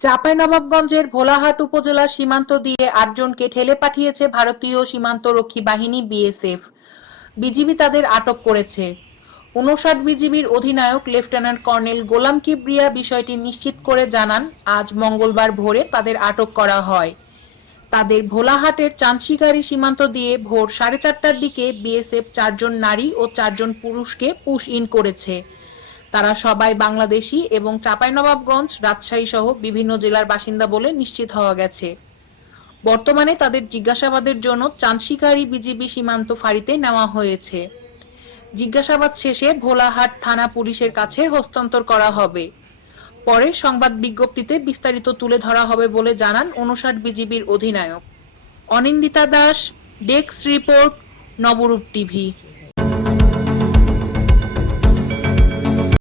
চাঁপাইনবাবগঞ্জের ভোলাহাট উপজেলা সীমান্ত দিয়ে আটজনকে ঠেলে পাঠিয়েছে ভারতীয় সীমান্তরক্ষী বাহিনী বিএসএফ। বিজিবি তাদের আটক করেছে। উনষাট বিজিবির অধিনায়ক, লেফটেন্যান্ট কর্নেল গোলাম কিবরিয়া বিষয়টি নিশ্চিত করে জানান, আজ মঙ্গলবার ভোরে তাদের আটক করা হয়। তাদের ভোলাহাটের চাঁদশিকারি সীমান্ত দিয়ে ভোর সাড়ে চারটার দিকে বিএসএফ চারজন নারী ও চারজন পুরুষকে পুশ ইন করেছে। তারা সবাই বাংলাদেশি এবং চাঁপাইনবাবগঞ্জ রাজশাহী সহ বিভিন্ন জেলার বাসিন্দা বলে নিশ্চিত হওয়া গেছে। বর্তমানে তাদের জিজ্ঞাসাবাদের জন্য চাঁদশিকারি বিজিবি সীমান্ত ফাঁড়িতে নেওয়া হয়েছে। জিজ্ঞাসাবাদ শেষে ভোলাহাট থানা পুলিশের কাছে হস্তান্তর করা হবে। পরে সংবাদ বিজ্ঞপ্তিতে বিস্তারিত তুলে ধরা হবে বলে জানান উনষাট বিজিবির অধিনায়ক। Anindita Das, desk report, Nabarup TV.